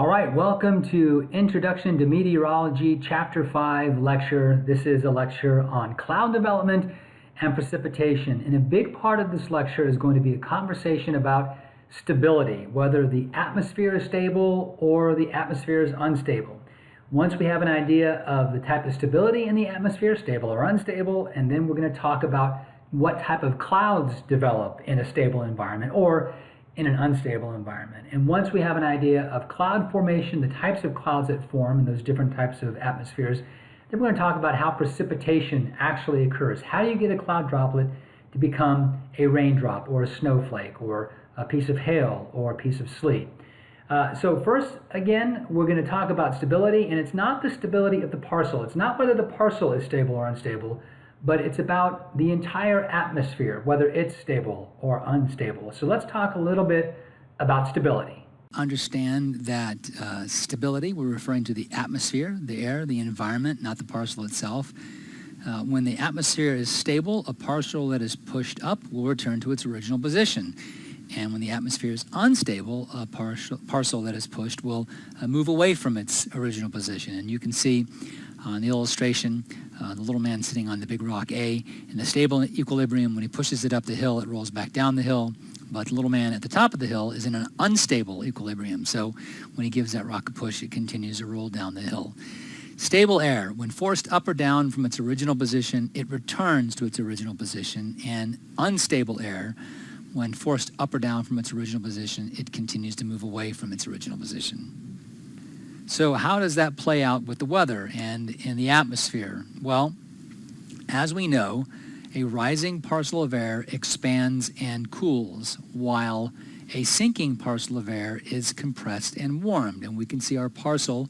All right, welcome to Introduction to Meteorology, Chapter 5 lecture. This is a lecture on cloud development and precipitation. And a big part of this lecture is going to be a conversation about stability, whether the atmosphere is stable or the atmosphere is unstable. Once we have an idea of the type of stability in the atmosphere, stable or unstable, and then we're going to talk about what type of clouds develop in a stable environment or in an unstable environment. And once we have an idea of cloud formation, the types of clouds that form in those different types of atmospheres, then we're going to talk about how precipitation actually occurs. How do you get a cloud droplet to become a raindrop or a snowflake or a piece of hail or a piece of sleet? So first, again, we're going to talk about stability, and it's not the stability of the parcel. It's not whether the parcel is stable or unstable, but it's about the entire atmosphere, whether it's stable or unstable. So let's talk a little bit about stability. Understand that stability, we're referring to the atmosphere, the air, the environment, not the parcel itself. When the atmosphere is stable, a parcel that is pushed up will return to its original position. And when the atmosphere is unstable, a parcel that is pushed will move away from its original position. And you can see on the illustration, the little man sitting on the big rock A. In the stable equilibrium, when he pushes it up the hill, it rolls back down the hill. But the little man at the top of the hill is in an unstable equilibrium. So when he gives that rock a push, it continues to roll down the hill. Stable air, when forced up or down from its original position, it returns to its original position. And unstable air, when forced up or down from its original position, it continues to move away from its original position. So how does that play out with the weather and in the atmosphere? Well, as we know, a rising parcel of air expands and cools, while a sinking parcel of air is compressed and warmed. And we can see our parcel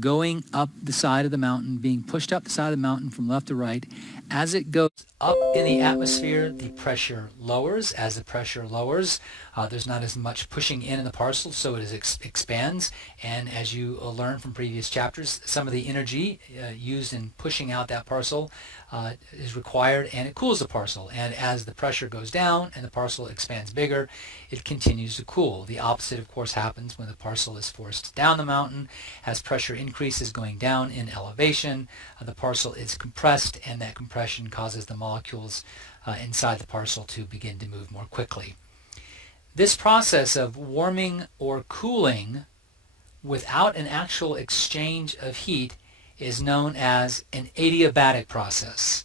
going up the side of the mountain, being pushed up the side of the mountain from left to right. As it goes up in the atmosphere, the pressure lowers. As the pressure lowers, there's not as much pushing in the parcel, so it expands. And as you learn from previous chapters, some of the energy used in pushing out that parcel is required, and it cools the parcel. And as the pressure goes down and the parcel expands bigger, it continues to cool. The opposite, of course, happens when the parcel is forced down the mountain. As pressure increases going down in elevation, the parcel is compressed, and that compression causes the molecules inside the parcel to begin to move more quickly. This process of warming or cooling without an actual exchange of heat is known as an adiabatic process.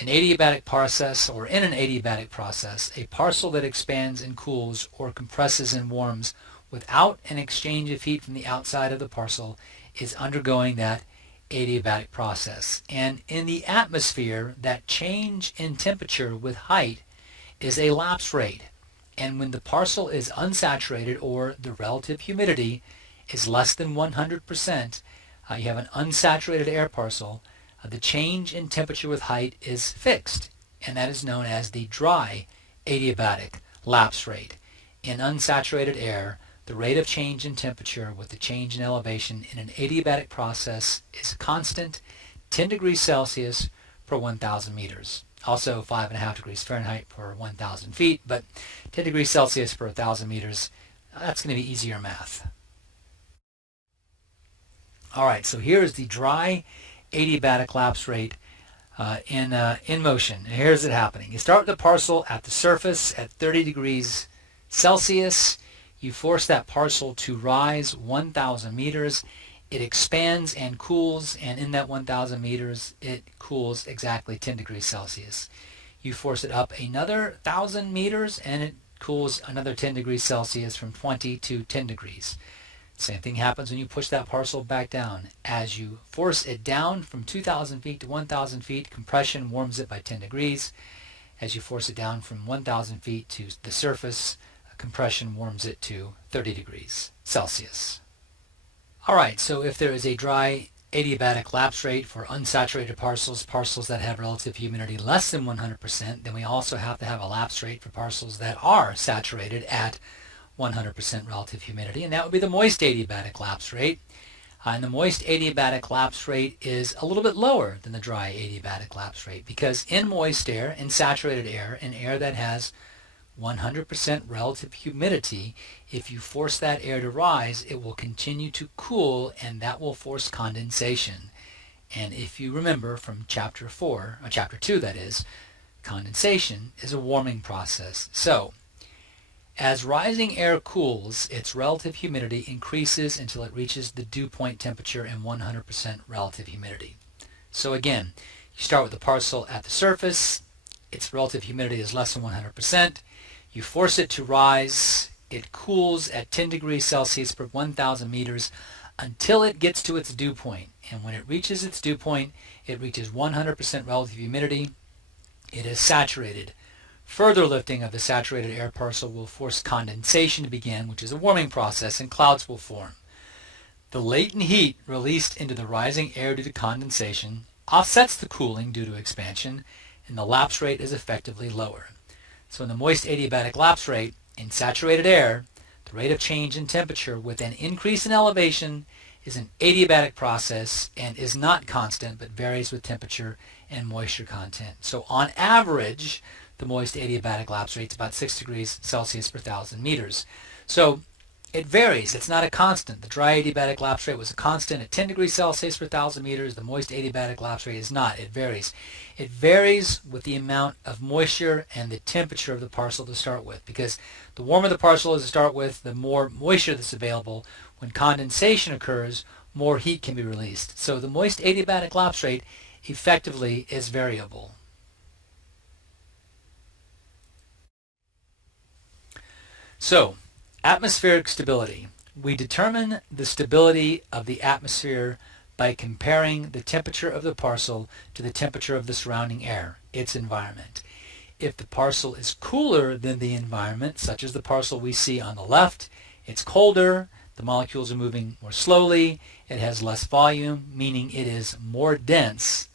An adiabatic process, or in an adiabatic process, a parcel that expands and cools or compresses and warms without an exchange of heat from the outside of the parcel is undergoing that adiabatic process. And in the atmosphere, that change in temperature with height is a lapse rate. And when the parcel is unsaturated, or the relative humidity is less than 100%, you have an unsaturated air parcel, the change in temperature with height is fixed, and that is known as the dry adiabatic lapse rate. In unsaturated air, the rate of change in temperature with the change in elevation in an adiabatic process is constant, 10 degrees Celsius per 1,000 meters. Also 5.5 degrees Fahrenheit per 1,000 feet, but 10 degrees Celsius per 1,000 meters, that's going to be easier math. All right, so here's the dry adiabatic lapse rate in motion. And here's it happening. You start with the parcel at the surface at 30 degrees Celsius. You force that parcel to rise 1,000 meters. It expands and cools, and in that 1,000 meters, it cools exactly 10 degrees Celsius. You force it up another 1,000 meters, and it cools another 10 degrees Celsius from 20 to 10 degrees. Same thing happens when you push that parcel back down. As you force it down from 2,000 feet to 1,000 feet, compression warms it by 10 degrees. As you force it down from 1,000 feet to the surface, compression warms it to 30 degrees Celsius. All right, so if there is a dry adiabatic lapse rate for unsaturated parcels that have relative humidity less than 100%, then we also have to have a lapse rate for parcels that are saturated at 100% relative humidity, and that would be the moist adiabatic lapse rate. And the moist adiabatic lapse rate is a little bit lower than the dry adiabatic lapse rate, because in moist air, in saturated air, in air that has 100% relative humidity, if you force that air to rise, it will continue to cool, and that will force condensation. And if you remember from chapter 2 that is, condensation is a warming process. So, as rising air cools, its relative humidity increases until it reaches the dew point temperature and 100% relative humidity. So again, you start with the parcel at the surface, its relative humidity is less than 100%, you force it to rise, it cools at 10 degrees Celsius per 1,000 meters until it gets to its dew point. And when it reaches its dew point, it reaches 100% relative humidity, it is saturated. Further lifting of the saturated air parcel will force condensation to begin, which is a warming process, and clouds will form. The latent heat released into the rising air due to condensation offsets the cooling due to expansion, and the lapse rate is effectively lower. So in the moist adiabatic lapse rate, in saturated air, the rate of change in temperature with an increase in elevation is an adiabatic process and is not constant but varies with temperature and moisture content. So on average, the moist adiabatic lapse rate is about 6 degrees Celsius per 1,000 meters. So it varies. It's not a constant. The dry adiabatic lapse rate was a constant at 10 degrees Celsius per 1,000 meters. The moist adiabatic lapse rate is not. It varies. It varies with the amount of moisture and the temperature of the parcel to start with, because the warmer the parcel is to start with, the more moisture that's available. When condensation occurs, more heat can be released. So the moist adiabatic lapse rate effectively is variable. So, atmospheric stability. We determine the stability of the atmosphere by comparing the temperature of the parcel to the temperature of the surrounding air, its environment. If the parcel is cooler than the environment, such as the parcel we see on the left, it's colder, the molecules are moving more slowly, it has less volume, meaning it is more dense,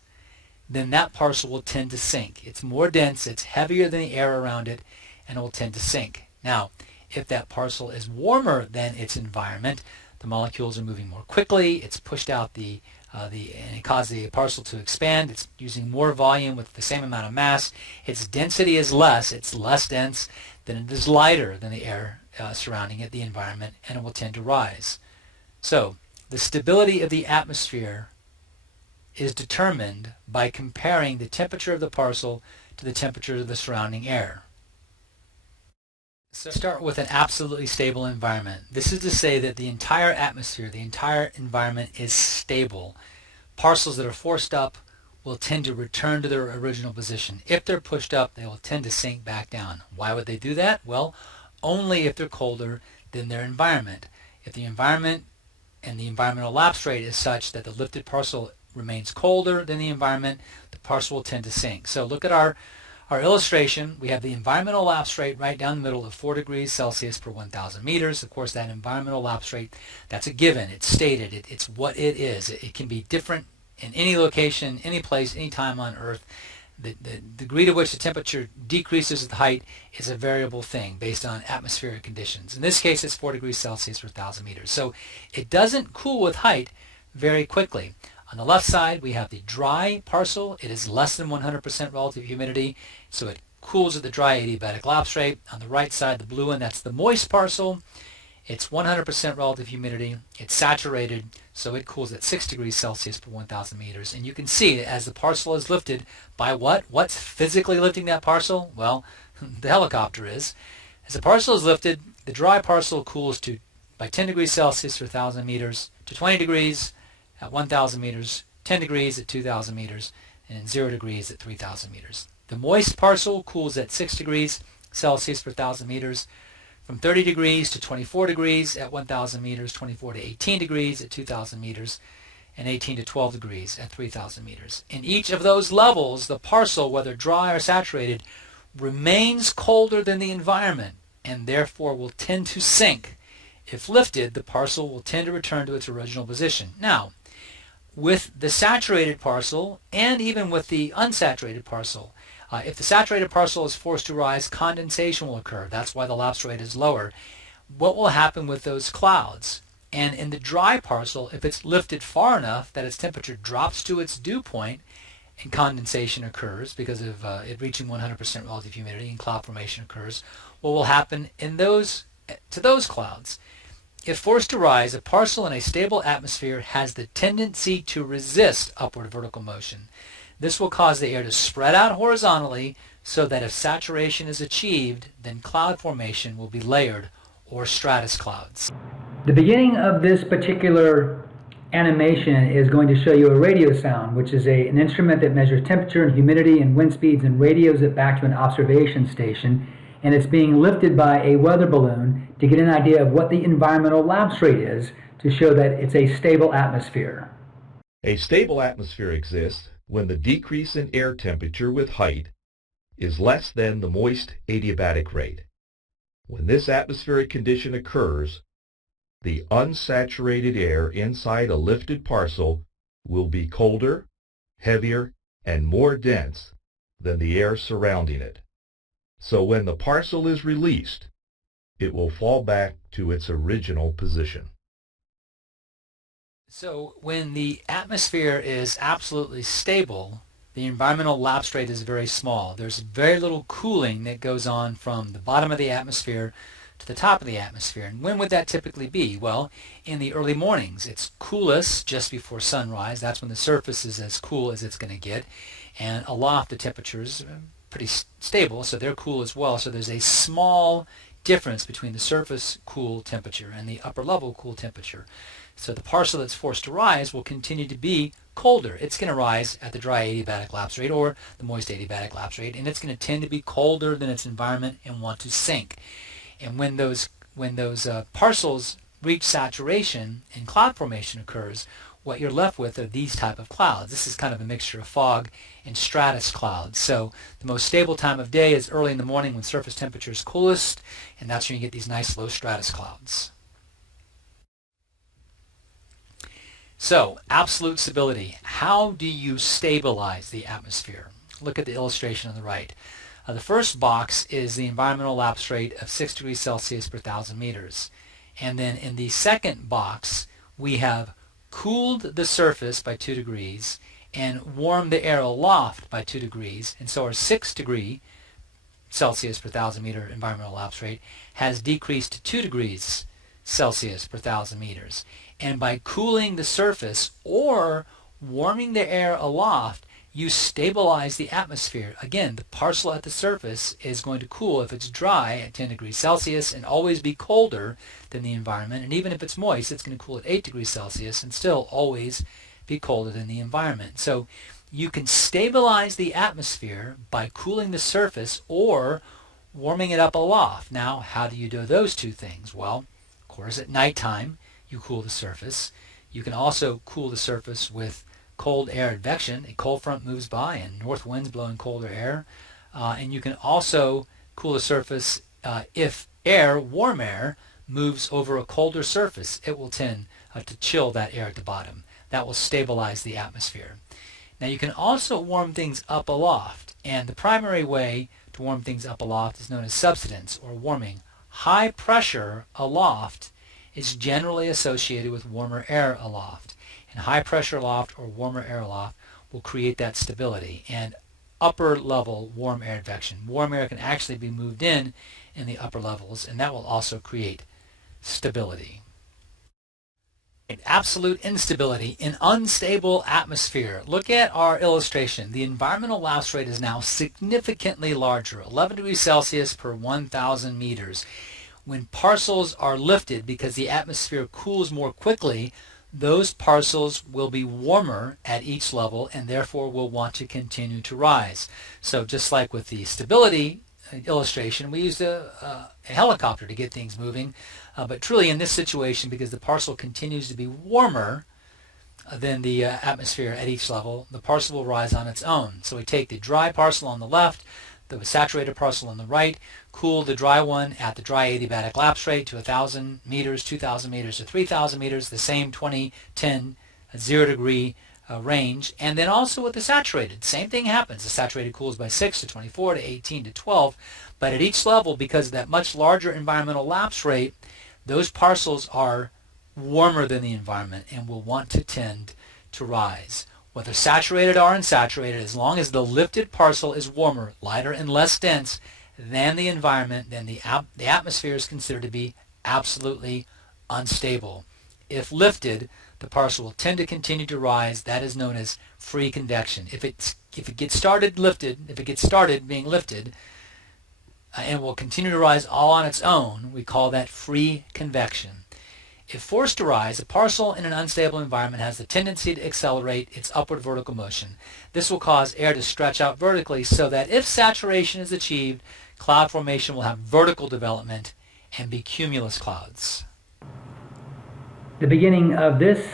then that parcel will tend to sink. It's more dense, it's heavier than the air around it, and it will tend to sink. Now, if that parcel is warmer than its environment, the molecules are moving more quickly, it's pushed out and it causes the parcel to expand, it's using more volume with the same amount of mass, its density is less, it's less dense, then it is lighter than the air surrounding it, the environment, and it will tend to rise. So, the stability of the atmosphere is determined by comparing the temperature of the parcel to the temperature of the surrounding air. So start with an absolutely stable environment. This is to say that the entire atmosphere, the entire environment is stable. Parcels that are forced up will tend to return to their original position. If they're pushed up, they will tend to sink back down. Why would they do that? Well, only if they're colder than their environment. If the environment and the environmental lapse rate is such that the lifted parcel remains colder than the environment, the parcel will tend to sink. So look at our illustration. We have the environmental lapse rate right down the middle of 4 degrees Celsius per 1,000 meters. Of course, that environmental lapse rate, that's a given. It's stated. It's what it is. It can be different in any location, any place, any time on Earth. The degree to which the temperature decreases with height is a variable thing based on atmospheric conditions. In this case, it's 4 degrees Celsius per 1,000 meters. So it doesn't cool with height very quickly. On the left side, we have the dry parcel. It is less than 100% relative humidity, so it cools at the dry adiabatic lapse rate. On the right side, the blue one, that's the moist parcel. It's 100% relative humidity. It's saturated, so it cools at 6 degrees Celsius per 1,000 meters. And you can see that as the parcel is lifted by what? What's physically lifting that parcel? Well, the helicopter is. As the parcel is lifted, the dry parcel cools by 10 degrees Celsius per 1,000 meters to 20 degrees at 1,000 meters, 10 degrees at 2,000 meters, and 0 degrees at 3,000 meters. The moist parcel cools at 6 degrees Celsius per 1,000 meters, from 30 degrees to 24 degrees at 1,000 meters, 24 to 18 degrees at 2,000 meters, and 18 to 12 degrees at 3,000 meters. In each of those levels, the parcel, whether dry or saturated, remains colder than the environment and therefore will tend to sink. If lifted, the parcel will tend to return to its original position. Now, with the saturated parcel and even with the unsaturated parcel, if the saturated parcel is forced to rise, condensation will occur. That's why the lapse rate is lower. What will happen with those clouds? And in the dry parcel, if it's lifted far enough that its temperature drops to its dew point, and condensation occurs because of it reaching 100% relative humidity, and cloud formation occurs, what will happen to those clouds? If forced to rise, a parcel in a stable atmosphere has the tendency to resist upward vertical motion. This will cause the air to spread out horizontally so that if saturation is achieved, then cloud formation will be layered or stratus clouds. The beginning of this particular animation is going to show you a radio sound, which is an instrument that measures temperature and humidity and wind speeds and radios it back to an observation station. And it's being lifted by a weather balloon to get an idea of what the environmental lapse rate is to show that it's a stable atmosphere. A stable atmosphere exists when the decrease in air temperature with height is less than the moist adiabatic rate. When this atmospheric condition occurs, the unsaturated air inside a lifted parcel will be colder, heavier, and more dense than the air surrounding it. So when the parcel is released, it will fall back to its original position. So when the atmosphere is absolutely stable, the environmental lapse rate is very small. There's very little cooling that goes on from the bottom of the atmosphere to the top of the atmosphere. And when would that typically be? Well, in the early mornings. It's coolest just before sunrise. That's when the surface is as cool as it's going to get. And aloft, the temperatures pretty stable, so they're cool as well. So there's a small difference between the surface cool temperature and the upper level cool temperature. So the parcel that's forced to rise will continue to be colder. It's going to rise at the dry adiabatic lapse rate or the moist adiabatic lapse rate, and it's going to tend to be colder than its environment and want to sink. And when those parcels reach saturation and cloud formation occurs, what you're left with are these type of clouds. This is kind of a mixture of fog and stratus clouds. So the most stable time of day is early in the morning when surface temperature is coolest, and that's when you get these nice low stratus clouds. So, absolute stability. How do you stabilize the atmosphere? Look at the illustration on the right. The first box is the environmental lapse rate of 6 degrees Celsius per 1,000 meters. And then in the second box, we have cooled the surface by 2 degrees and warmed the air aloft by 2 degrees. And so our 6 degree Celsius per 1,000 meter environmental lapse rate has decreased to 2 degrees Celsius per 1,000 meters. And by cooling the surface or warming the air aloft, you stabilize the atmosphere. Again, the parcel at the surface is going to cool if it's dry at 10 degrees Celsius and always be colder than the environment. And even if it's moist, it's going to cool at 8 degrees Celsius and still always be colder than the environment. So you can stabilize the atmosphere by cooling the surface or warming it up aloft. Now, how do you do those two things? Well, of course, at nighttime, you cool the surface. You can also cool the surface with cold air advection. A cold front moves by and north winds blowing colder air. And you can also cool the surface if warm air, moves over a colder surface. It will tend to chill that air at the bottom. That will stabilize the atmosphere. Now you can also warm things up aloft. And the primary way to warm things up aloft is known as subsidence or warming. High pressure aloft is generally associated with warmer air aloft. And high pressure aloft or warmer air aloft will create that stability. And upper level warm air advection. Warm air can actually be moved in the upper levels, and that will also create stability. Absolute instability, an unstable atmosphere. Look at our illustration. The environmental lapse rate is now significantly larger, 11 degrees Celsius per 1,000 meters. When parcels are lifted because the atmosphere cools more quickly, those parcels will be warmer at each level and therefore will want to continue to rise. So just like with the stability illustration, we used a helicopter to get things moving, but truly in this situation, because the parcel continues to be warmer than the atmosphere at each level, the parcel will rise on its own. So we take the dry parcel on the left, the saturated parcel on the right, cool the dry one at the dry adiabatic lapse rate to 1,000 meters, 2,000 meters, to 3,000 meters, the same 20, 10, 0 degree range. And then also with the saturated, same thing happens. The saturated cools by 6 to 24 to 18 to 12. But at each level, because of that much larger environmental lapse rate, those parcels are warmer than the environment and will want to tend to rise. whether saturated or unsaturated, as long as the lifted parcel is warmer, lighter, and less dense than the environment, then the atmosphere is considered to be absolutely unstable. If lifted, the parcel will tend to continue to rise. That is known as free convection. If it gets started being lifted, and will continue to rise all on its own, we call that free convection. If forced to rise, a parcel in an unstable environment has the tendency to accelerate its upward vertical motion. This will cause air to stretch out vertically so that if saturation is achieved, cloud formation will have vertical development and be cumulus clouds. The beginning of this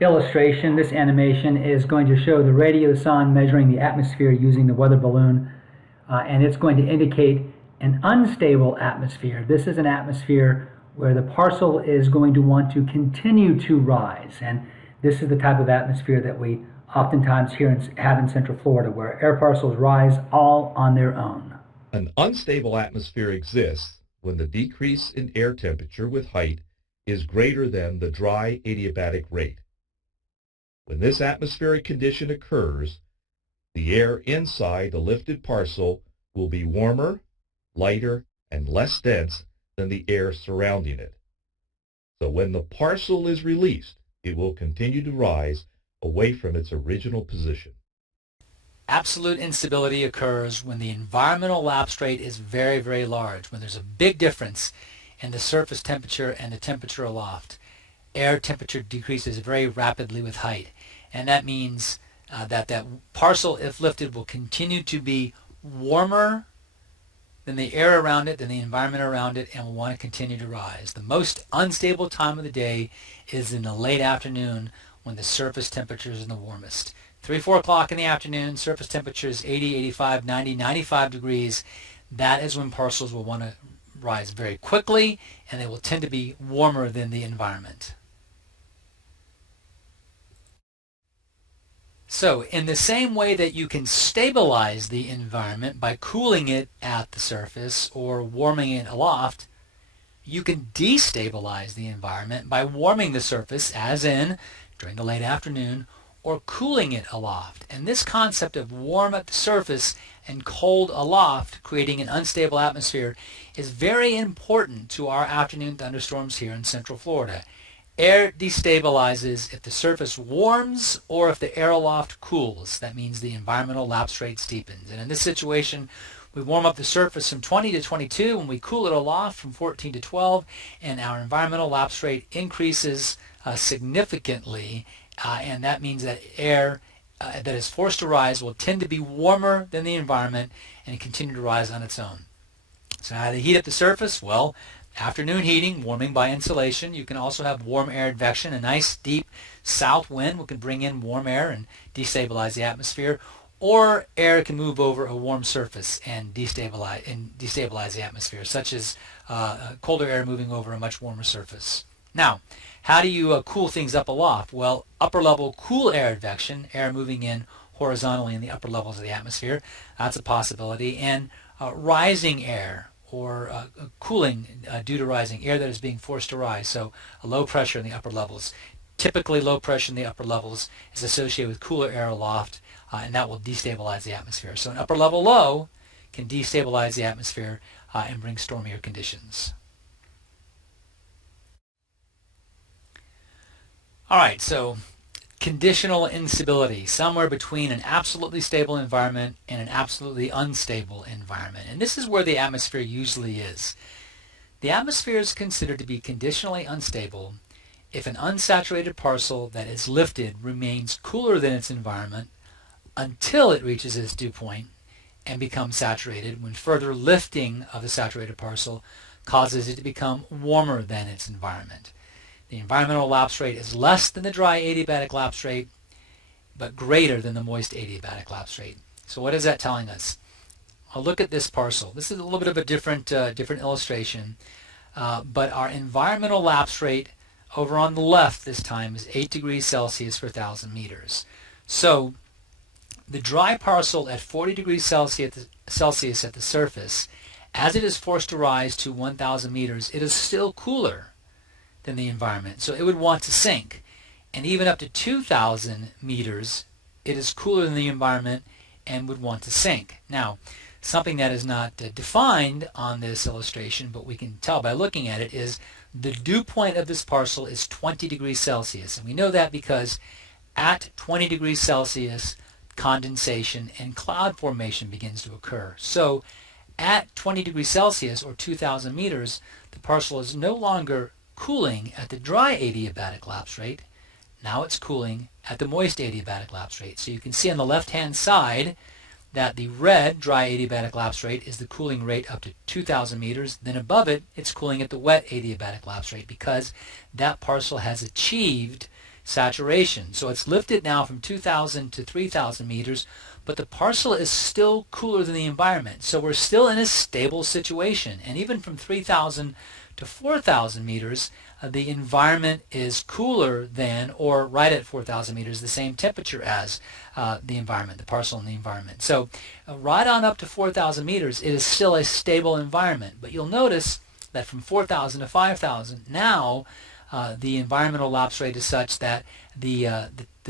illustration, this animation, is going to show the radiosonde measuring the atmosphere using the weather balloon, and it's going to indicate an unstable atmosphere. This is an atmosphere where the parcel is going to want to continue to rise, and this is the type of atmosphere that we oftentimes have in Central Florida, where air parcels rise all on their own. An unstable atmosphere exists when the decrease in air temperature with height is greater than the dry adiabatic rate. When this atmospheric condition occurs, the air inside the lifted parcel will be warmer, lighter, and less dense than the air surrounding it. So when the parcel is released, it will continue to rise away from its original position. Absolute instability occurs when the environmental lapse rate is very, very large, when there's a big difference in the surface temperature and the temperature aloft. Air temperature decreases very rapidly with height, and that means that parcel, if lifted, will continue to be warmer than the air around it, than the environment around it, and will want to continue to rise. The most unstable time of the day is in the late afternoon when the surface temperature is in the warmest. 3, 4 o'clock in the afternoon, surface temperature is 80, 85, 90, 95 degrees. That is when parcels will want to rise very quickly, and they will tend to be warmer than the environment. So in the same way that you can stabilize the environment by cooling it at the surface or warming it aloft, you can destabilize the environment by warming the surface, as in during the late afternoon, or cooling it aloft. And this concept of warm at the surface and cold aloft, creating an unstable atmosphere, is very important to our afternoon thunderstorms here in Central Florida. Air destabilizes if the surface warms or if the air aloft cools. That means the environmental lapse rate steepens. And in this situation, we warm up the surface from 20 to 22 and we cool it aloft from 14 to 12, and our environmental lapse rate increases significantly, and that means that air that is forced to rise will tend to be warmer than the environment and continue to rise on its own. So how do you heat up the surface? Well, afternoon heating, warming by insulation. You can also have warm air advection, a nice deep south wind which can bring in warm air and destabilize the atmosphere, or air can move over a warm surface and destabilize the atmosphere, such as colder air moving over a much warmer surface. Now, how do you cool things up aloft? Well, upper level cool air advection, air moving in horizontally in the upper levels of the atmosphere, that's a possibility, and rising air, or cooling due to rising air that is being forced to rise, so a low pressure in the upper levels. Typically low pressure in the upper levels is associated with cooler air aloft, and that will destabilize the atmosphere. So an upper level low can destabilize the atmosphere and bring stormier conditions. All right, so conditional instability, somewhere between an absolutely stable environment and an absolutely unstable environment. And this is where the atmosphere usually is. The atmosphere is considered to be conditionally unstable if an unsaturated parcel that is lifted remains cooler than its environment until it reaches its dew point and becomes saturated, when further lifting of the saturated parcel causes it to become warmer than its environment. The environmental lapse rate is less than the dry adiabatic lapse rate, but greater than the moist adiabatic lapse rate. So what is that telling us? Well, look at this parcel. This is a little bit of a different illustration, but our environmental lapse rate over on the left this time is 8 degrees Celsius per 1,000 meters. So the dry parcel at 40 degrees Celsius at the surface, as it is forced to rise to 1,000 meters, it is still cooler than the environment. So it would want to sink. And even up to 2,000 meters, it is cooler than the environment and would want to sink. Now, something that is not defined on this illustration, but we can tell by looking at it, is the dew point of this parcel is 20 degrees Celsius. And we know that because at 20 degrees Celsius, condensation and cloud formation begins to occur. So at 20 degrees Celsius, or 2,000 meters, the parcel is no longer cooling at the dry adiabatic lapse rate. Now it's cooling at the moist adiabatic lapse rate. So you can see on the left-hand side that the red dry adiabatic lapse rate is the cooling rate up to 2,000 meters. Then above it, it's cooling at the wet adiabatic lapse rate because that parcel has achieved saturation. So it's lifted now from 2,000 to 3,000 meters, but the parcel is still cooler than the environment. So we're still in a stable situation. And even from 3,000 to 4,000 meters, the environment is cooler than, or right at 4,000 meters, the same temperature as the environment, the parcel in the environment. So right on up to 4,000 meters, it is still a stable environment. But you'll notice that from 4,000 to 5,000, now the environmental lapse rate is such that the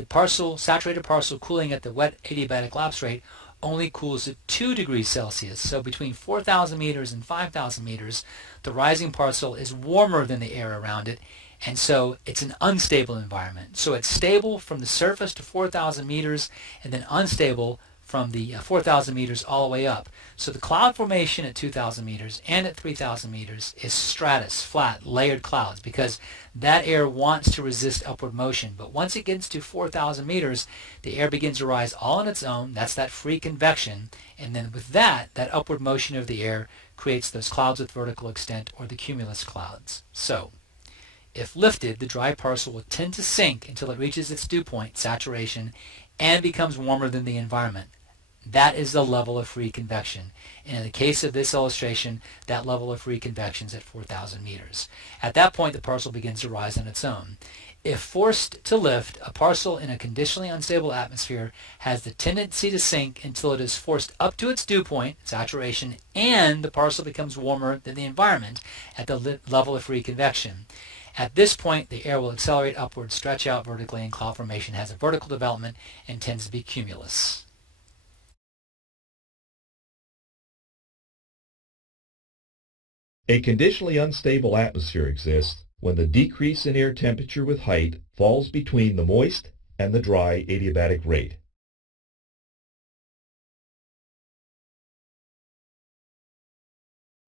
parcel, saturated parcel cooling at the wet adiabatic lapse rate only cools at 2 degrees Celsius. So between 4,000 meters and 5,000 meters, the rising parcel is warmer than the air around it, and so it's an unstable environment. So it's stable from the surface to 4,000 meters, and then unstable from the 4,000 meters all the way up. So the cloud formation at 2,000 meters and at 3,000 meters is stratus, flat, layered clouds, because that air wants to resist upward motion. But once it gets to 4,000 meters, the air begins to rise all on its own. That's that free convection. And then with that upward motion of the air creates those clouds with vertical extent, or the cumulus clouds. So if lifted, the dry parcel will tend to sink until it reaches its dew point, saturation, and becomes warmer than the environment. That is the level of free convection. And in the case of this illustration, that level of free convection is at 4,000 meters. At that point, the parcel begins to rise on its own. If forced to lift, a parcel in a conditionally unstable atmosphere has the tendency to sink until it is forced up to its dew point, saturation, and the parcel becomes warmer than the environment at the level of free convection. At this point, the air will accelerate upward, stretch out vertically, and cloud formation has a vertical development and tends to be cumulus. A conditionally unstable atmosphere exists when the decrease in air temperature with height falls between the moist and the dry adiabatic rate.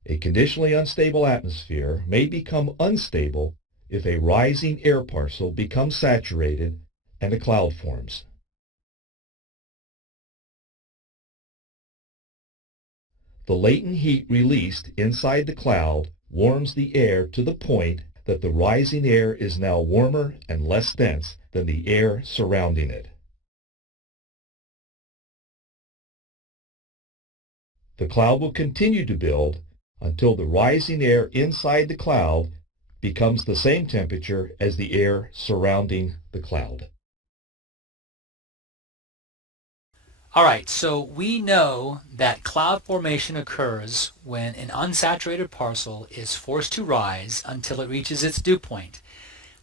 A conditionally unstable atmosphere may become unstable if a rising air parcel becomes saturated and a cloud forms. The latent heat released inside the cloud warms the air to the point that the rising air is now warmer and less dense than the air surrounding it. The cloud will continue to build until the rising air inside the cloud becomes the same temperature as the air surrounding the cloud. All right, so we know that cloud formation occurs when an unsaturated parcel is forced to rise until it reaches its dew point.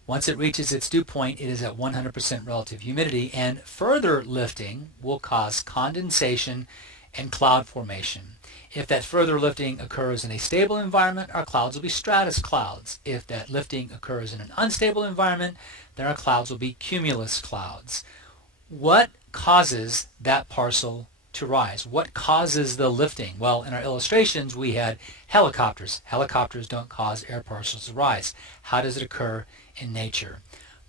Once it reaches its dew point, it is at 100% relative humidity, and further lifting will cause condensation and cloud formation. If that further lifting occurs in a stable environment, our clouds will be stratus clouds. If that lifting occurs in an unstable environment, then our clouds will be cumulus clouds. What causes that parcel to rise? What causes the lifting? Well, in our illustrations, we had helicopters. Helicopters don't cause air parcels to rise. How does it occur in nature?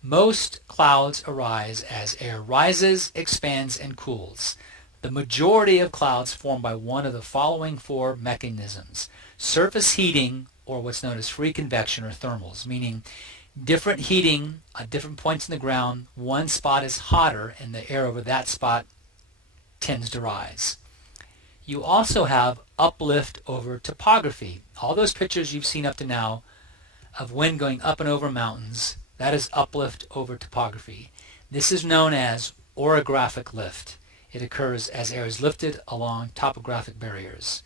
Most clouds arise as air rises, expands, and cools. The majority of clouds form by one of the following four mechanisms: surface heating, or what's known as free convection or thermals, meaning different heating at different points in the ground. One spot is hotter and the air over that spot tends to rise. You also have uplift over topography. All those pictures you've seen up to now of wind going up and over mountains, that is uplift over topography. This is known as orographic lift. It occurs as air is lifted along topographic barriers.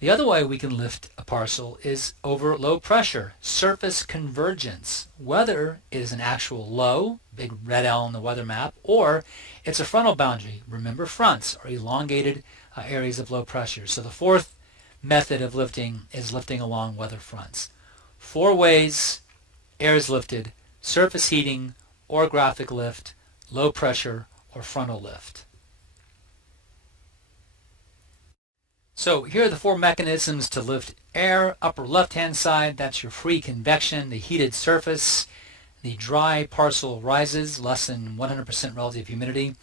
The other way we can lift a parcel is over low pressure, surface convergence. Whether it is an actual low, big red L on the weather map, or it's a frontal boundary. Remember, fronts are elongated areas of low pressure. So the fourth method of lifting is lifting along weather fronts. 4 ways air is lifted: surface heating, orographic lift, low pressure, or frontal lift. So here are the 4 mechanisms to lift air. Upper left-hand side, that's your free convection, the heated surface. The dry parcel rises, less than 100% relative humidity.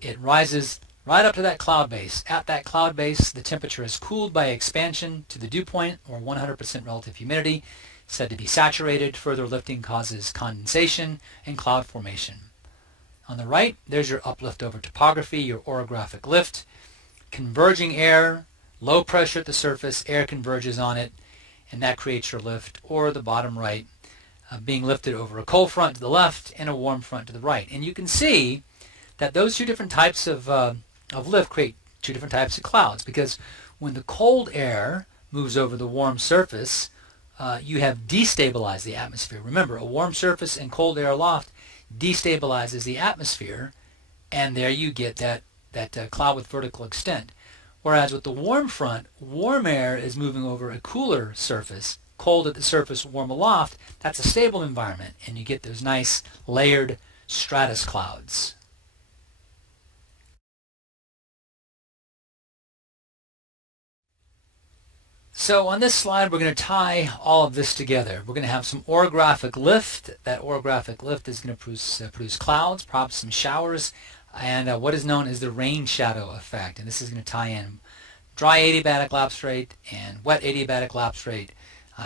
It rises right up to that cloud base. At that cloud base, the temperature is cooled by expansion to the dew point, or 100% relative humidity, said to be saturated. Further lifting causes condensation and cloud formation. On the right, there's your uplift over topography, your orographic lift. Converging air, low pressure at the surface, air converges on it, and that creates your lift. Or the bottom right, being lifted over a cold front to the left and a warm front to the right. And you can see that those 2 different types of lift create 2 different types of clouds, because when the cold air moves over the warm surface, you have destabilized the atmosphere. Remember, a warm surface and cold air aloft destabilizes the atmosphere, and there you get that cloud with vertical extent. Whereas with the warm front, warm air is moving over a cooler surface, cold at the surface, warm aloft. That's a stable environment, and you get those nice layered stratus clouds. So on this slide, we're going to tie all of this together. We're going to have some orographic lift. That orographic lift is going to produce clouds, perhaps some showers, and what is known as the rain shadow effect. And this is going to tie in dry adiabatic lapse rate and wet adiabatic lapse rate,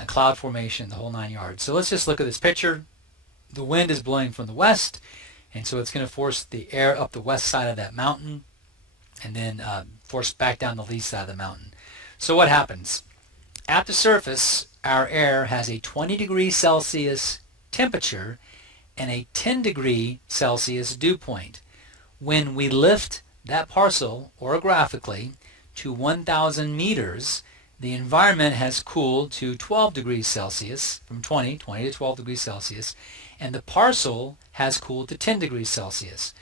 cloud formation, the whole 9 yards. So let's just look at this picture. The wind is blowing from the west, and so it's going to force the air up the west side of that mountain and then force back down the east side of the mountain. So what happens? At the surface, our air has a 20 degrees Celsius temperature and a 10 degree Celsius dew point. When we lift that parcel orographically to 1,000 meters, the environment has cooled to 12 degrees Celsius, from 20 to 12 degrees Celsius, and the parcel has cooled to 10 degrees Celsius.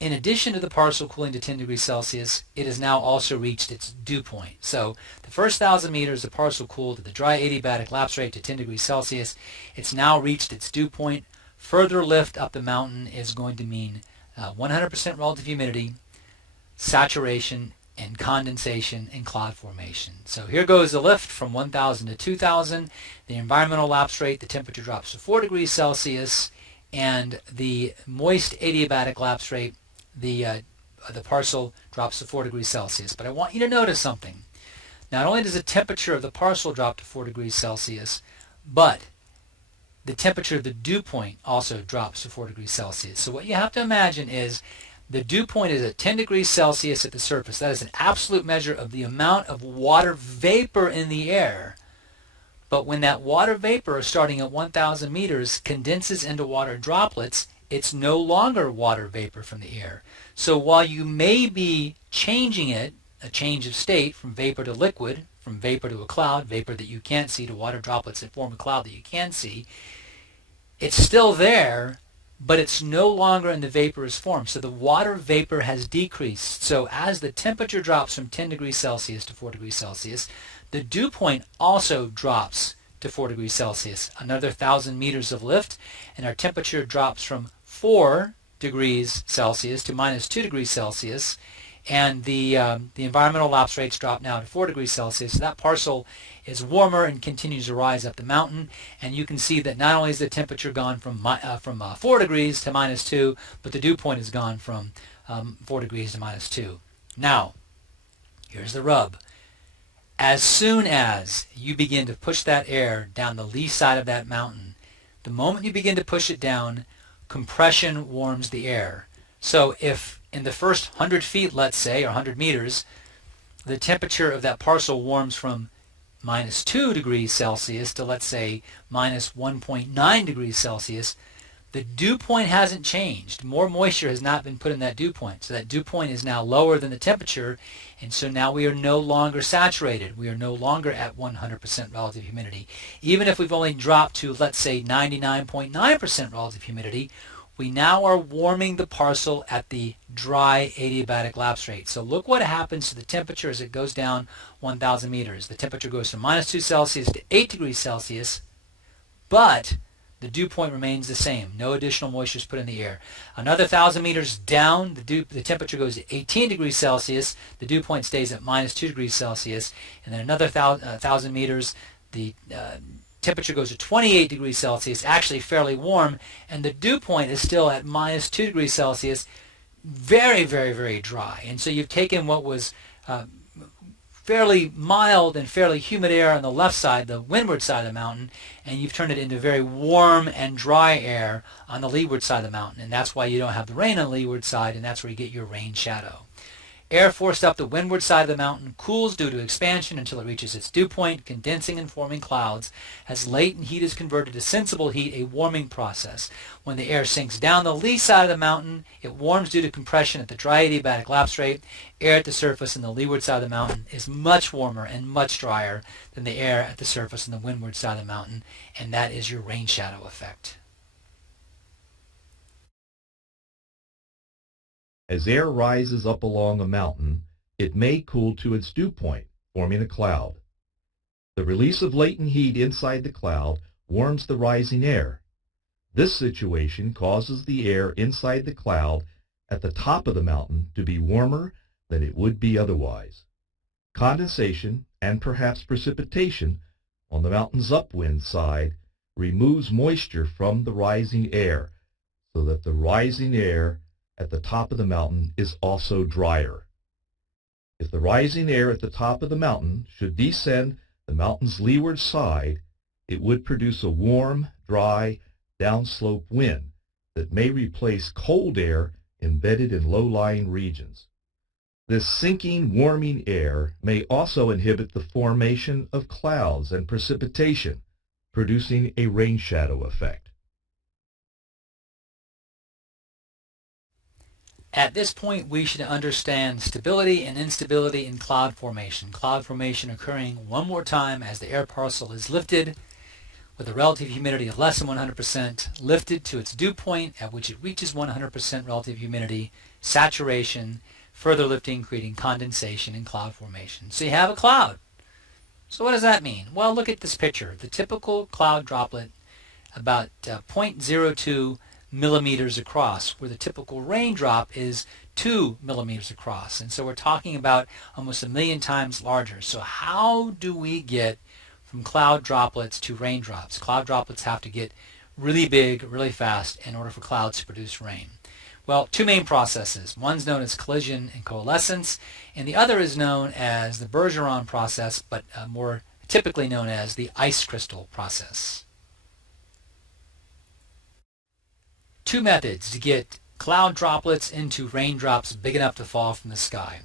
In addition to the parcel cooling to 10 degrees Celsius, it has now also reached its dew point. So the first 1,000 meters, the parcel cooled at the dry adiabatic lapse rate to 10 degrees Celsius. It's now reached its dew point. Further lift up the mountain is going to mean 100% relative humidity, saturation, and condensation and cloud formation. So here goes the lift from 1,000 to 2,000. The environmental lapse rate, the temperature drops to 4 degrees Celsius, and the moist adiabatic lapse rate, the parcel drops to 4 degrees Celsius. But I want you to notice something. Not only does the temperature of the parcel drop to 4 degrees Celsius, but the temperature of the dew point also drops to 4 degrees Celsius. So what you have to imagine is the dew point is at 10 degrees Celsius at the surface. That is an absolute measure of the amount of water vapor in the air. But when that water vapor, starting at 1,000 meters, condenses into water droplets, it's no longer water vapor from the air. So while you may be changing it, a change of state from vapor to liquid, from vapor to a cloud, vapor that you can't see to water droplets that form a cloud that you can see, it's still there, but it's no longer in the vaporous form. So the water vapor has decreased. So as the temperature drops from 10 degrees Celsius to 4 degrees Celsius, the dew point also drops to 4 degrees Celsius. Another 1,000 meters of lift, and our temperature drops from 4 degrees Celsius to minus 2 degrees Celsius, and the environmental lapse rates drop now to 4 degrees Celsius. So that parcel is warmer and continues to rise up the mountain, and you can see that not only is the temperature gone from 4 degrees to minus 2, but the dew point has gone from 4 degrees to minus 2. Now, here's the rub. As soon as you begin to push that air down the lee side of that mountain, the moment you begin to push it down, compression warms the air. So if in the first 100 feet, let's say, or 100 meters, the temperature of that parcel warms from minus 2 degrees Celsius to, let's say, minus 1.9 degrees Celsius, The dew point hasn't changed. More moisture has not been put in that dew point. So that dew point is now lower than the temperature, and so now we are no longer saturated. We are no longer at 100% relative humidity. Even if we've only dropped to, let's say, 99.9% relative humidity, we now are warming the parcel at the dry adiabatic lapse rate. So look what happens to the temperature as it goes down 1,000 meters. The temperature goes from -2 Celsius to 8 degrees Celsius, but the dew point remains the same. No additional moisture is put in the air. Another 1,000 meters down, the temperature goes to 18 degrees Celsius. The dew point stays at -2 degrees Celsius. And then another 1,000 meters, the temperature goes to 28 degrees Celsius, actually fairly warm, and the dew point is still at -2 degrees Celsius, very, very, very dry. And so you've taken what was fairly mild and fairly humid air on the left side, the windward side of the mountain, and you've turned it into very warm and dry air on the leeward side of the mountain. And that's why you don't have the rain on the leeward side, and that's where you get your rain shadow. Air forced up the windward side of the mountain cools due to expansion until it reaches its dew point, condensing and forming clouds. As latent heat is converted to sensible heat, a warming process. When the air sinks down the lee side of the mountain, it warms due to compression at the dry adiabatic lapse rate. Air at the surface in the leeward side of the mountain is much warmer and much drier than the air at the surface in the windward side of the mountain, and that is your rain shadow effect. As air rises up along a mountain, it may cool to its dew point, forming a cloud. The release of latent heat inside the cloud warms the rising air. This situation causes the air inside the cloud at the top of the mountain to be warmer than it would be otherwise. Condensation and perhaps precipitation on the mountain's upwind side removes moisture from the rising air so that the rising air at the top of the mountain is also drier. If the rising air at the top of the mountain should descend the mountain's leeward side, it would produce a warm, dry, downslope wind that may replace cold air embedded in low-lying regions. This sinking, warming air may also inhibit the formation of clouds and precipitation, producing a rain shadow effect. At this point, we should understand stability and instability in cloud formation. Cloud formation occurring one more time as the air parcel is lifted with a relative humidity of less than 100%, lifted to its dew point at which it reaches 100% relative humidity, saturation, further lifting, creating condensation and cloud formation. So you have a cloud. So what does that mean? Well, look at this picture. The typical cloud droplet about 0.02 millimeters across, where the typical raindrop is 2 millimeters across. And so we're talking about almost 1,000,000 times larger. So how do we get from cloud droplets to raindrops? Cloud droplets have to get really big, really fast in order for clouds to produce rain. Well, two main processes. One's known as collision and coalescence, and the other is known as the Bergeron process, but more typically known as the ice crystal process. Two methods to get cloud droplets into raindrops big enough to fall from the sky.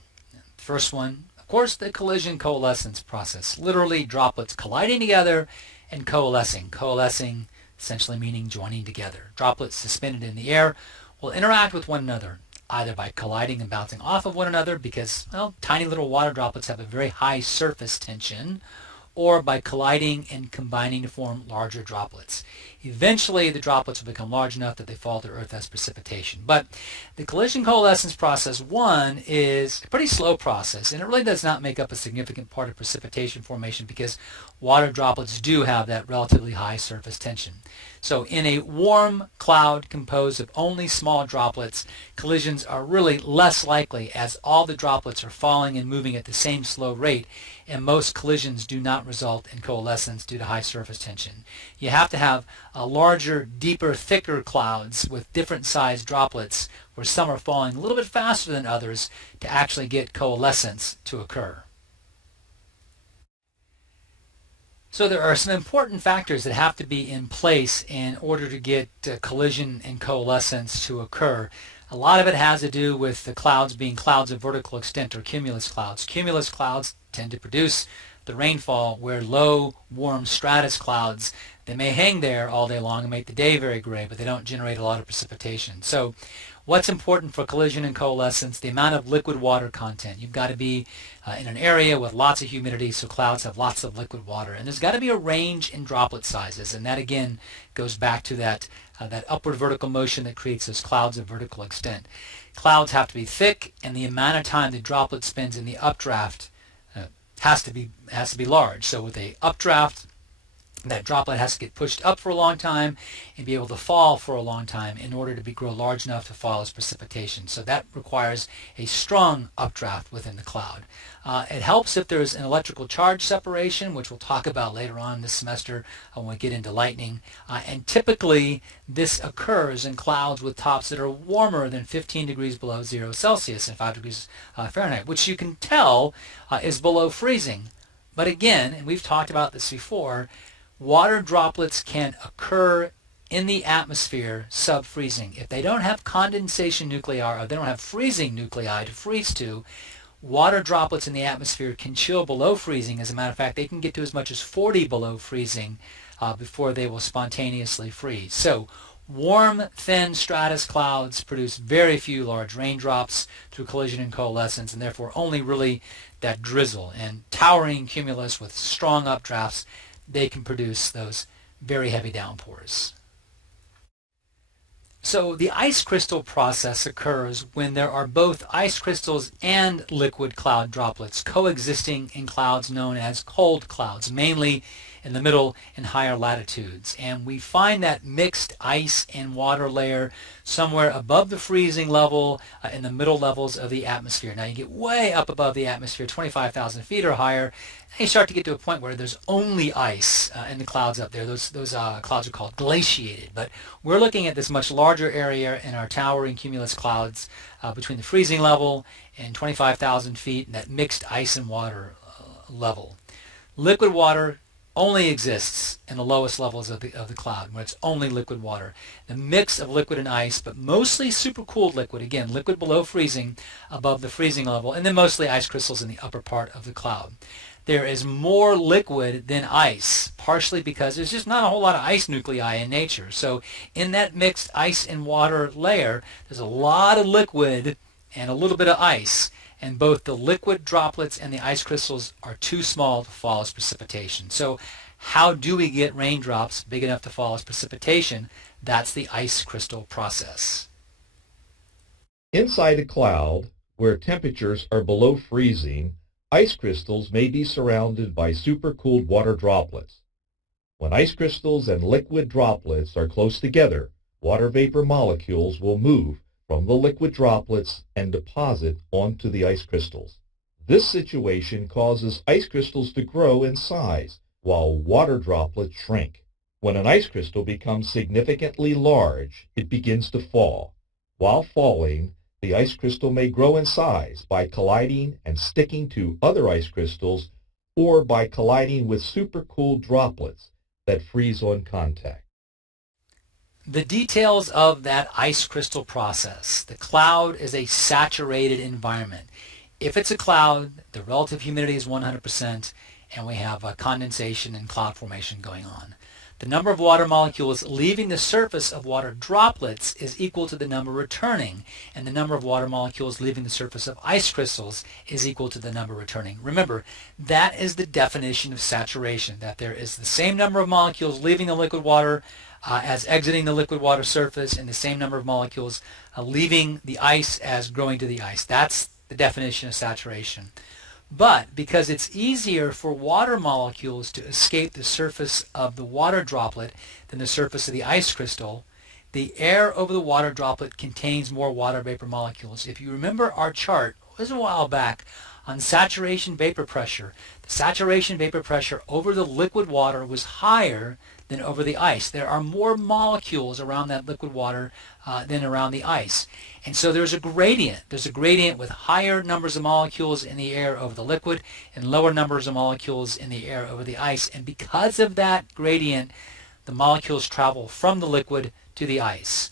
The first one, of course, the collision-coalescence process. Literally droplets colliding together and coalescing. Coalescing essentially meaning joining together. Droplets suspended in the air will interact with one another, either by colliding and bouncing off of one another because, well, tiny little water droplets have a very high surface tension, or by colliding and combining to form larger droplets. Eventually, the droplets will become large enough that they fall to Earth as precipitation. But the collision-coalescence process 1 is a pretty slow process, and it really does not make up a significant part of precipitation formation because water droplets do have that relatively high surface tension. So in a warm cloud composed of only small droplets, collisions are really less likely as all the droplets are falling and moving at the same slow rate, and most collisions do not result in coalescence due to high surface tension. You have to have larger, deeper, thicker clouds with different sized droplets where some are falling a little bit faster than others to actually get coalescence to occur. So there are some important factors that have to be in place in order to get collision and coalescence to occur. A lot of it has to do with the clouds being clouds of vertical extent or cumulus clouds. Cumulus clouds tend to produce the rainfall where low, warm stratus clouds They may hang there all day long and make the day very gray, but they don't generate a lot of precipitation. So what's important for collision and coalescence? The amount of liquid water content. You've got to be in an area with lots of humidity, so clouds have lots of liquid water. And there's got to be a range in droplet sizes, and that again goes back to that upward vertical motion that creates those clouds of vertical extent. Clouds have to be thick, and the amount of time the droplet spends in the updraft has to be large. So with a updraft, that droplet has to get pushed up for a long time and be able to fall for a long time in order to grow large enough to fall as precipitation. So that requires a strong updraft within the cloud. It helps if there's an electrical charge separation, which we'll talk about later on this semester when we get into lightning. And typically this occurs in clouds with tops that are warmer than 15 degrees below 0 Celsius and 5 degrees Fahrenheit, which you can tell is below freezing. But again, and we've talked about this before, water droplets can occur in the atmosphere sub-freezing. If they don't have condensation nuclei or they don't have freezing nuclei to freeze to, water droplets in the atmosphere can chill below freezing. As a matter of fact, they can get to as much as 40 below freezing before they will spontaneously freeze. So warm, thin stratus clouds produce very few large raindrops through collision and coalescence, and therefore only really that drizzle. And towering cumulus with strong updrafts, they can produce those very heavy downpours. So the ice crystal process occurs when there are both ice crystals and liquid cloud droplets coexisting in clouds known as cold clouds, mainly in the middle and higher latitudes. And we find that mixed ice and water layer somewhere above the freezing level in the middle levels of the atmosphere. Now you get way up above the atmosphere, 25,000 feet or higher, and you start to get to a point where there's only ice in the clouds up there. Those clouds are called glaciated. But we're looking at this much larger area in our towering cumulus clouds between the freezing level and 25,000 feet and that mixed ice and water level. Liquid water only exists in the lowest levels of the cloud, where it's only liquid water. The mix of liquid and ice, but mostly supercooled liquid, again, liquid below freezing, above the freezing level, and then mostly ice crystals in the upper part of the cloud. There is more liquid than ice, partially because there's just not a whole lot of ice nuclei in nature. So in that mixed ice and water layer, there's a lot of liquid and a little bit of ice. And both the liquid droplets and the ice crystals are too small to fall as precipitation. So how do we get raindrops big enough to fall as precipitation? That's the ice crystal process. Inside a cloud, where temperatures are below freezing, ice crystals may be surrounded by supercooled water droplets. When ice crystals and liquid droplets are close together, water vapor molecules will move from the liquid droplets and deposit onto the ice crystals. This situation causes ice crystals to grow in size while water droplets shrink. When an ice crystal becomes significantly large, it begins to fall. While falling, the ice crystal may grow in size by colliding and sticking to other ice crystals or by colliding with supercooled droplets that freeze on contact. The details of that ice crystal process. The cloud is a saturated environment. If it's a cloud, the relative humidity is 100%, and we have condensation and cloud formation going on. The number of water molecules leaving the surface of water droplets is equal to the number returning, and the number of water molecules leaving the surface of ice crystals is equal to the number returning. Remember, that is the definition of saturation, that there is the same number of molecules leaving the liquid water as exiting the liquid water surface, and the same number of molecules leaving the ice as growing to the ice. That's the definition of saturation. But because it's easier for water molecules to escape the surface of the water droplet than the surface of the ice crystal, the air over the water droplet contains more water vapor molecules. If you remember our chart, it was a while back, on saturation vapor pressure, the saturation vapor pressure over the liquid water was higher than over the ice. There are more molecules around that liquid water than around the ice. And so there's a gradient. There's a gradient with higher numbers of molecules in the air over the liquid and lower numbers of molecules in the air over the ice. And because of that gradient, the molecules travel from the liquid to the ice.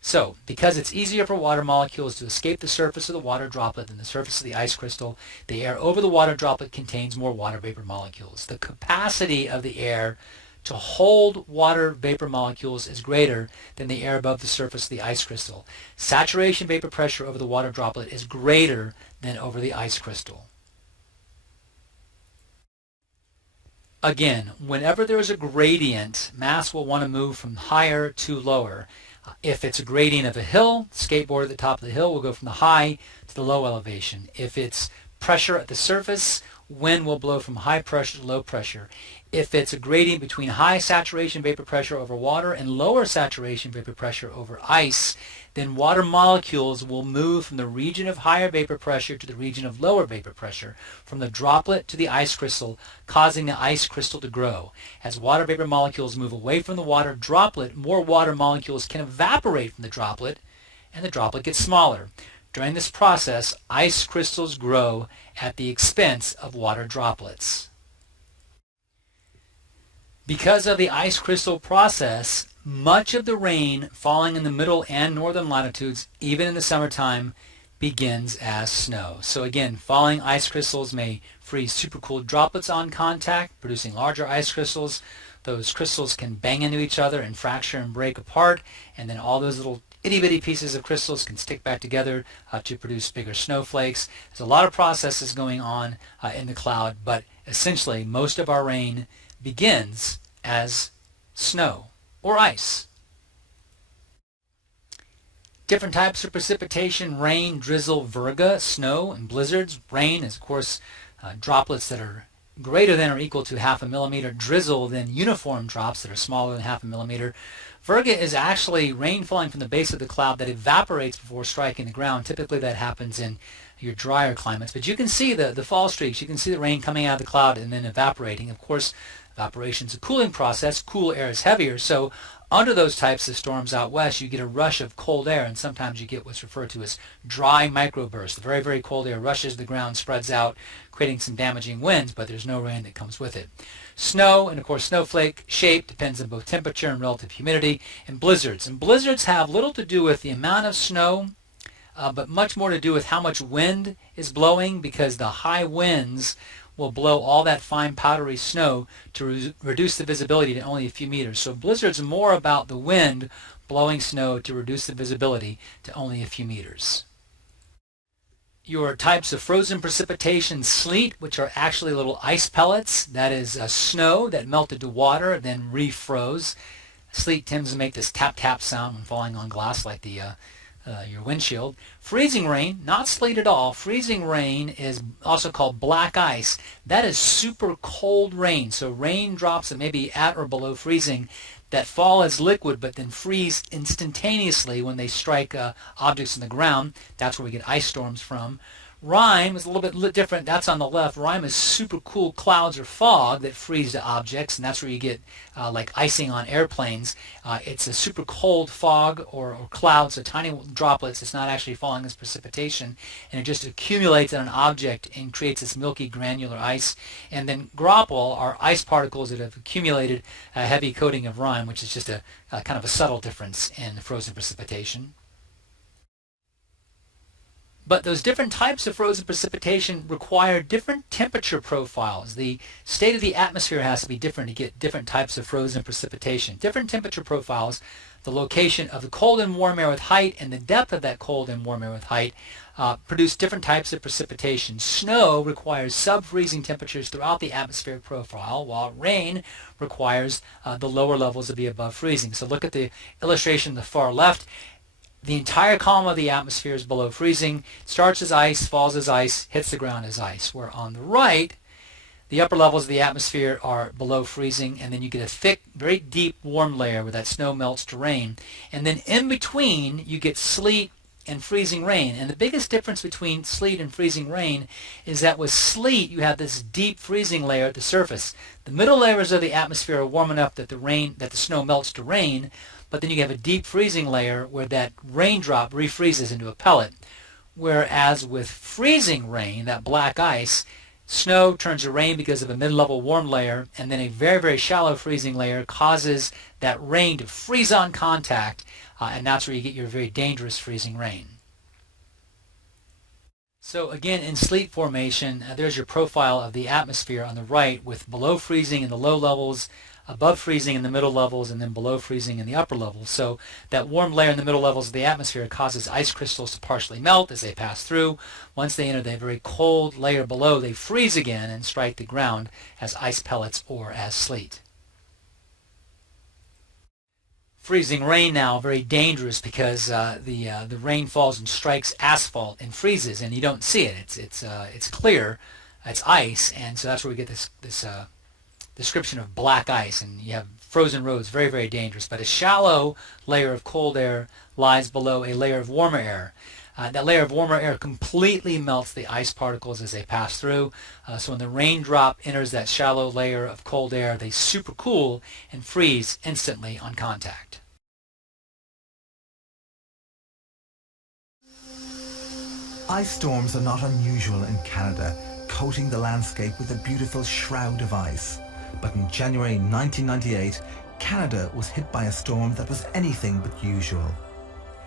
So, because it's easier for water molecules to escape the surface of the water droplet than the surface of the ice crystal, the air over the water droplet contains more water vapor molecules. The capacity of the air to hold water vapor molecules is greater than the air above the surface of the ice crystal. Saturation vapor pressure over the water droplet is greater than over the ice crystal. Again, whenever there is a gradient, mass will want to move from higher to lower. If it's a gradient of a hill, skateboard at the top of the hill will go from the high to the low elevation. If it's pressure at the surface, wind will blow from high pressure to low pressure. If it's a gradient between high saturation vapor pressure over water and lower saturation vapor pressure over ice, then water molecules will move from the region of higher vapor pressure to the region of lower vapor pressure, from the droplet to the ice crystal, causing the ice crystal to grow. As water vapor molecules move away from the water droplet, more water molecules can evaporate from the droplet, and the droplet gets smaller. During this process, ice crystals grow at the expense of water droplets. Because of the ice crystal process, much of the rain falling in the middle and northern latitudes, even in the summertime, begins as snow. So again, falling ice crystals may freeze supercooled droplets on contact, producing larger ice crystals. Those crystals can bang into each other and fracture and break apart, and then all those little itty-bitty pieces of crystals can stick back together to produce bigger snowflakes. There's a lot of processes going on in the cloud, but essentially most of our rain begins as snow or ice. Different types of precipitation: rain, drizzle, virga, snow, and blizzards. Rain is, of course, droplets that are greater than or equal to half a millimeter. Drizzle, then uniform drops that are smaller than half a millimeter. Virga is actually rain falling from the base of the cloud that evaporates before striking the ground. Typically that happens in your drier climates. But you can see the fall streaks. You can see the rain coming out of the cloud and then evaporating. Of course, evaporation is a cooling process. Cool air is heavier. So under those types of storms out west, you get a rush of cold air, and sometimes you get what's referred to as dry microbursts. The very, very cold air rushes the ground, spreads out, creating some damaging winds, but there's no rain that comes with it. Snow, and of course snowflake shape depends on both temperature and relative humidity. And blizzards. And blizzards have little to do with the amount of snow, but much more to do with how much wind is blowing, because the high winds will blow all that fine powdery snow to reduce the visibility to only a few meters. So blizzards are more about the wind blowing snow to reduce the visibility to only a few meters. Your types of frozen precipitation: sleet, which are actually little ice pellets. That is snow that melted to water, then refroze. Sleet tends to make this tap-tap sound when falling on glass, like your windshield. Freezing rain, not sleet at all. Freezing rain is also called black ice. That is super cold rain. So raindrops that may be at or below freezing that fall as liquid but then freeze instantaneously when they strike objects in the ground. That's where we get ice storms from. Rime is a little bit different. That's on the left. Rime is super cool clouds or fog that freeze to objects, and that's where you get like icing on airplanes. It's a super cold fog or clouds, so tiny droplets. It's not actually falling as precipitation, and it just accumulates on an object and creates this milky granular ice. And then graupel are ice particles that have accumulated a heavy coating of rime, which is just a kind of a subtle difference in frozen precipitation. But those different types of frozen precipitation require different temperature profiles. The state of the atmosphere has to be different to get different types of frozen precipitation. Different temperature profiles, the location of the cold and warm air with height and the depth of that cold and warm air with height produce different types of precipitation. Snow requires sub-freezing temperatures throughout the atmospheric profile, while rain requires the lower levels of the above freezing. So look at the illustration on the far left. The entire column of the atmosphere is below freezing. It starts as ice, falls as ice, hits the ground as ice. Where on the right, the upper levels of the atmosphere are below freezing, and then you get a thick, very deep, warm layer where that snow melts to rain. And then in between, you get sleet and freezing rain. And the biggest difference between sleet and freezing rain is that with sleet, you have this deep freezing layer at the surface. The middle layers of the atmosphere are warm enough that the snow melts to rain, but then you have a deep freezing layer where that raindrop refreezes into a pellet. Whereas with freezing rain, that black ice, snow turns to rain because of a mid-level warm layer, and then a very, very shallow freezing layer causes that rain to freeze on contact, and that's where you get your very dangerous freezing rain. So again, in sleet formation, there's your profile of the atmosphere on the right, with below freezing in the low levels, above freezing in the middle levels, and then below freezing in the upper levels. So that warm layer in the middle levels of the atmosphere causes ice crystals to partially melt as they pass through. Once they enter the very cold layer below, they freeze again and strike the ground as ice pellets or as sleet. Freezing rain now, very dangerous, because the rain falls and strikes asphalt and freezes, and you don't see it. It's clear, it's ice, and so that's where we get this description of black ice, and you have frozen roads, very, very dangerous. But a shallow layer of cold air lies below a layer of warmer air. That layer of warmer air completely melts the ice particles as they pass through. So when the raindrop enters that shallow layer of cold air, they supercool and freeze instantly on contact. Ice storms are not unusual in Canada, coating the landscape with a beautiful shroud of ice. But in January 1998, Canada was hit by a storm that was anything but usual.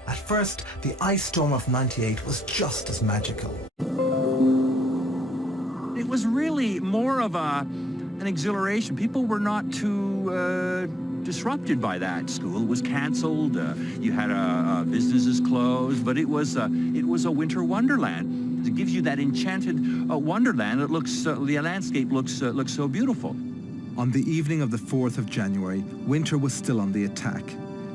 At first, the ice storm of '98 was just as magical. It was really more of an exhilaration. People were not too disrupted by that. School was canceled. You had businesses closed, but it was a winter wonderland. It gives you that enchanted wonderland. It looks the landscape looks so beautiful. On the evening of the 4th of January, winter was still on the attack.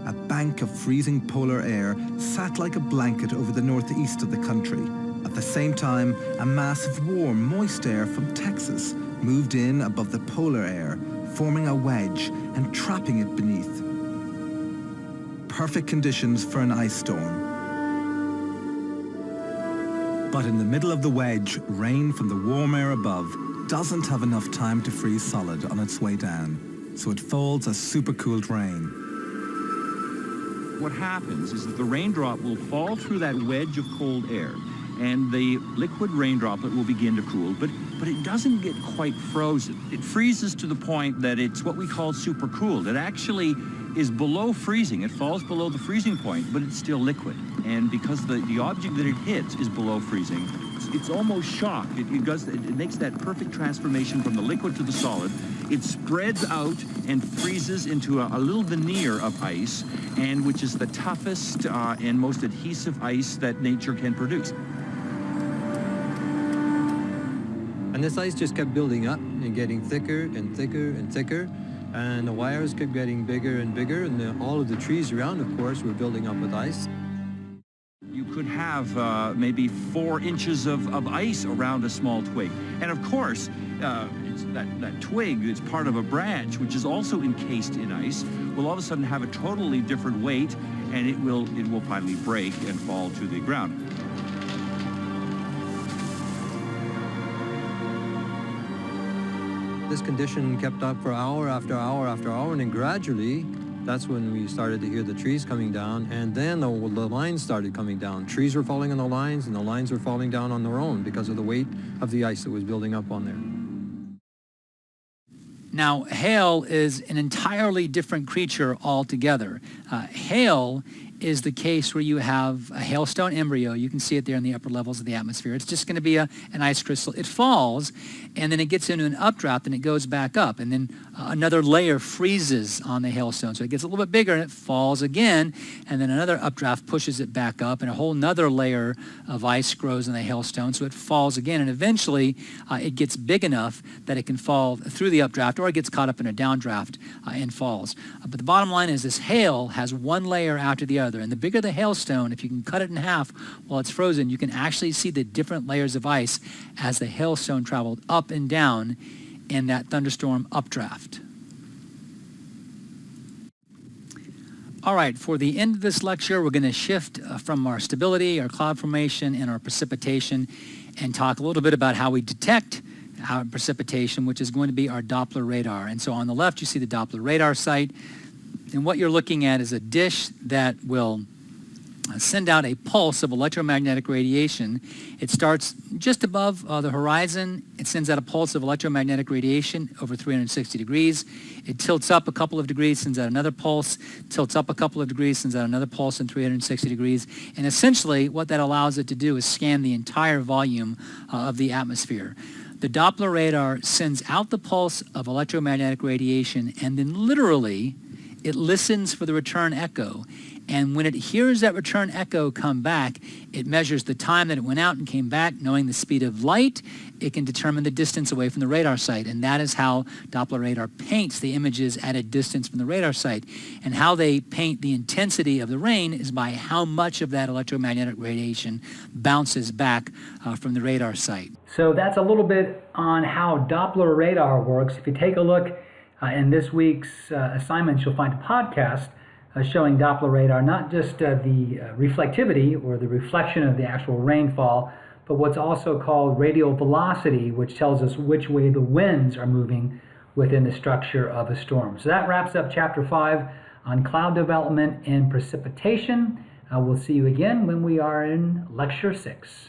A bank of freezing polar air sat like a blanket over the northeast of the country. At the same time, a mass of warm, moist air from Texas moved in above the polar air, forming a wedge and trapping it beneath. Perfect conditions for an ice storm. But in the middle of the wedge, rain from the warm air above doesn't have enough time to freeze solid on its way down, so it falls as supercooled rain. What happens is that the raindrop will fall through that wedge of cold air, and the liquid rain droplet will begin to cool, but it doesn't get quite frozen. It freezes to the point that it's what we call supercooled. It actually is below freezing. It falls below the freezing point, but it's still liquid. And because the object that it hits is below freezing, it's almost shocked. It makes that perfect transformation from the liquid to the solid. It spreads out and freezes into a little veneer of ice, and which is the toughest and most adhesive ice that nature can produce. And this ice just kept building up and getting thicker and thicker and thicker, and the wires kept getting bigger and bigger, and all of the trees around, of course, were building up with ice. You could have maybe 4 inches of ice around a small twig. And of course, it's that twig is part of a branch, which is also encased in ice, will all of a sudden have a totally different weight, and it will finally break and fall to the ground. This condition kept up for hour after hour after hour, and then gradually, that's when we started to hear the trees coming down, and then the lines started coming down. Trees were falling on the lines, and the lines were falling down on their own because of the weight of the ice that was building up on there. Now, hail is an entirely different creature altogether. Hail is the case where you have a hailstone embryo. You can see it there in the upper levels of the atmosphere. It's just going to be an ice crystal. It falls, and then it gets into an updraft, and it goes back up. And then another layer freezes on the hailstone. So it gets a little bit bigger, and it falls again. And then another updraft pushes it back up, and a whole nother layer of ice grows in the hailstone. So it falls again, and eventually it gets big enough that it can fall through the updraft, or it gets caught up in a downdraft and falls. But the bottom line is this hail has one layer after the other. And the bigger the hailstone, if you can cut it in half while it's frozen, you can actually see the different layers of ice as the hailstone traveled up and down in that thunderstorm updraft. All right, for the end of this lecture, we're going to shift from our stability, our cloud formation, and our precipitation, and talk a little bit about how we detect our precipitation, which is going to be our Doppler radar. And so on the left, you see the Doppler radar site. And what you're looking at is a dish that will send out a pulse of electromagnetic radiation. It starts just above the horizon. It sends out a pulse of electromagnetic radiation over 360 degrees. It tilts up a couple of degrees, sends out another pulse, tilts up a couple of degrees, sends out another pulse in 360 degrees. And essentially what that allows it to do is scan the entire volume of the atmosphere. The Doppler radar sends out the pulse of electromagnetic radiation, and then literally it listens for the return echo. And when it hears that return echo come back, it measures the time that it went out and came back. Knowing the speed of light, it can determine the distance away from the radar site. And that is how Doppler radar paints the images at a distance from the radar site. And how they paint the intensity of the rain is by how much of that electromagnetic radiation bounces back from the radar site. So that's a little bit on how Doppler radar works. If you take a look in this week's assignments, you'll find a podcast showing Doppler radar, not just the reflectivity or the reflection of the actual rainfall, but what's also called radial velocity, which tells us which way the winds are moving within the structure of a storm. So that wraps up Chapter 5 on cloud development and precipitation. We'll see you again when we are in Lecture 6.